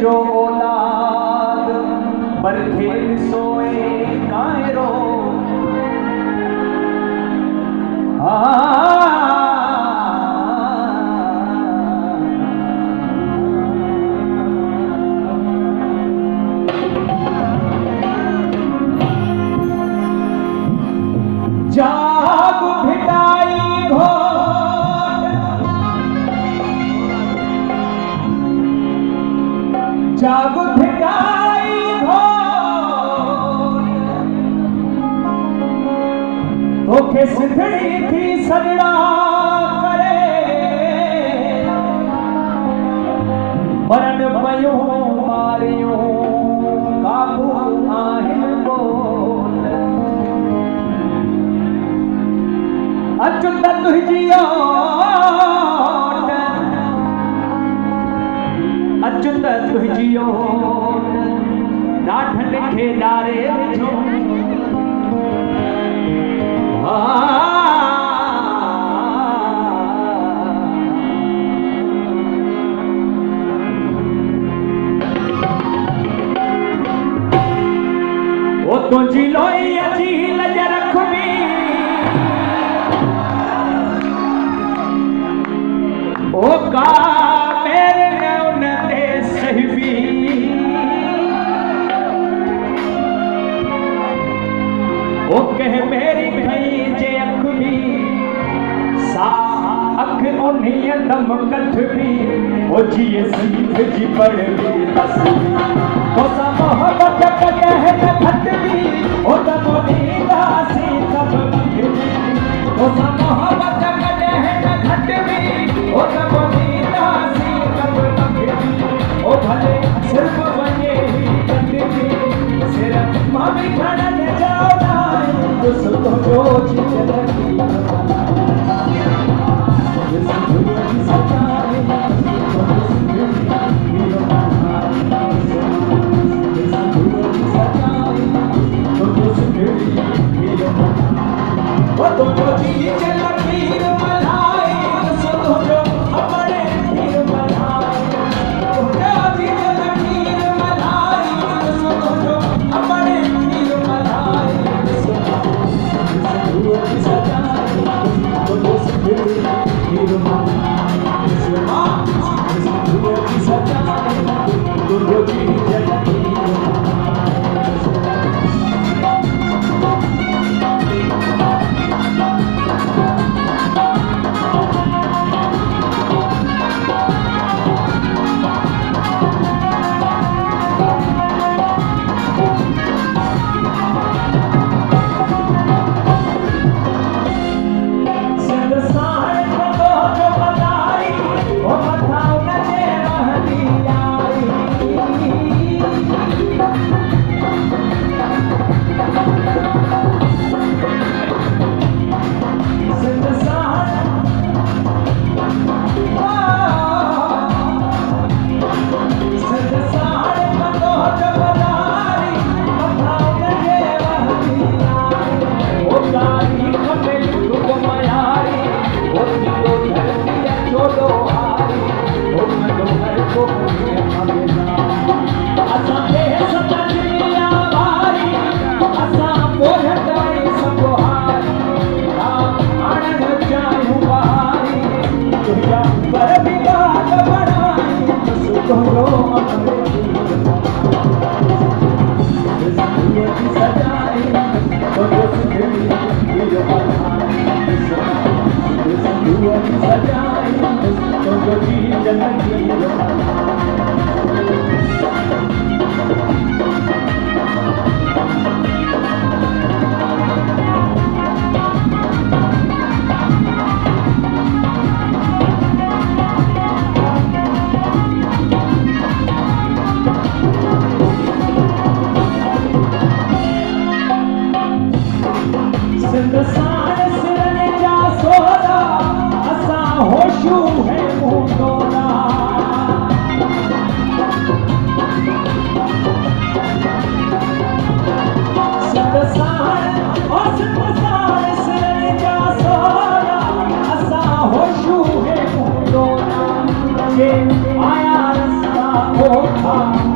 जो औलाद बरखे सोए कायरो जाग भिटाई घोट जाग भिटाई घोट ओके सिद्धड़ी थी सजड़ा करे मरण पयूं मारियूं काबू आहिनि बोल अचुत तुझियो अचुत तुझियो ॾाढनि खे ॾारे विझो ओ तुंहिंजी लोई अची लज रखबी ओ का मेरे ने उन ते सहबी ओ कह मेरी भई जे अख भी सा अख उन्हीं दम कठ भी ओ जिए सीख जी पड़ भी तस्बी ओ सा मोहब्बत कह खट भी ओ दम नींदा सी सब भी ओ सा मोहब्बत कह खट भी ओ दम नींदा सी सब भी ओ भले सिर्फ वने ही कट भी सिर्फ मामी खड़न जाओ ना उस तो जो चिलकी जिस दुनिया की सताए वो तो जी चिलकी मनाई सो जो हमारे हीर मनाई वो जी चिलकी मनाई सो जो हमारे हीर मनाई दुनिया की सताए तो हीर मनाई दुनिया की सताए तो जी चिलकी आया रास्ता हाँ